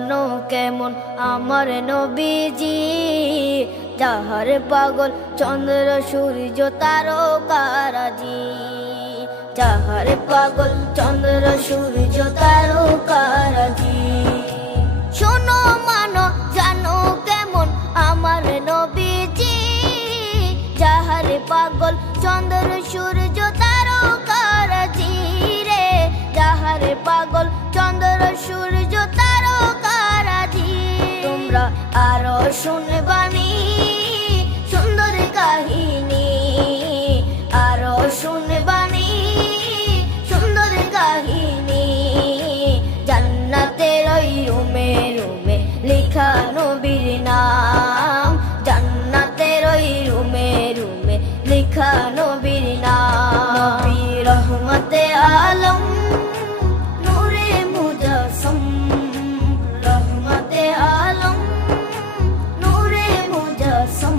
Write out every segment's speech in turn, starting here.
জানো কেমন আমার নবীজি, যাহার পাগল চন্দ্র সূর্য তারকারাজি, যাহার পাগল চন্দ্র সূর্য তারকারাজি। শোনো মানো জানো কেমন আমার নবীজি, যাহার পাগল চন্দ্র সূর্য তারকারাজি রে, যাহার পাগল চন্দ্র সূর্য তারকারাজি। তোমরা আরো শুনবানি সুন্দর কাহিনী, আরো শুনবানি সুন্দর কাহিনী। জান্নাতের ওই রুমে রুমে লেখা নবীর নাম, জান্নাতের ওই রুমে রুমে লেখা নবীর নাম। নবী রহমতে আলম নূরে মুজাসসম, রহমতে আলম নূরে মুজাসসম।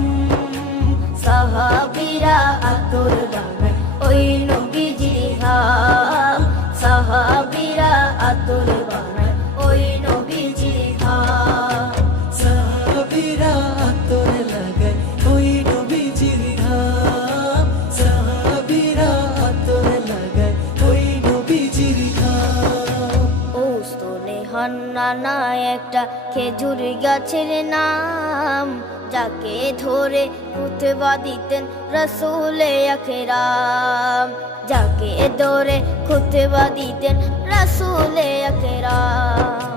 সাহাবীরা আতর বানায় ওই নবীজির ঘাম, সাহাবীরা আতর বানায় ওই নবীজির ঘাম। সাহাবীরা আতর লাগায় ওই নবীজির ঘাম, সাহাবীরা আতর লাগায় ওই নবীজির ঘাম। ওস্তনে হান্নানা একটা খেজুর গাছের নাম, যাকে ধরে খুতবা দিতেন রাসূলে আকরাম, যাকে ধরে খুতবা দিতেন রাসূলে আকরাম।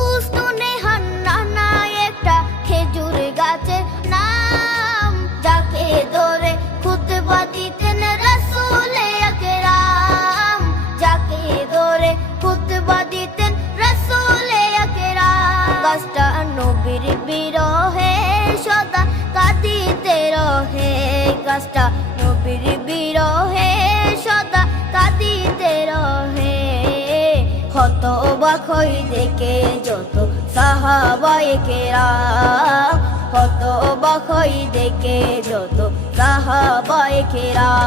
উস্তনে হান্নানা একটা খেজুর গাছের নাম, যাকে ধরে খুতবা দিতেন রাসূলে আকরাম, যাকে ধরে খুতবা দিতেন রাসূলে আকরাম। গাছটা নবীর বিরহে সদা কাঁদিতে রহে, গাছটা নবীর বিরহে সদা কাঁদিতে রহে। হতবাক হই দেখে যত সাহাবায়ে কেরাম, হতবাক হই দেখে যত সাহাবায়ে কেরাম।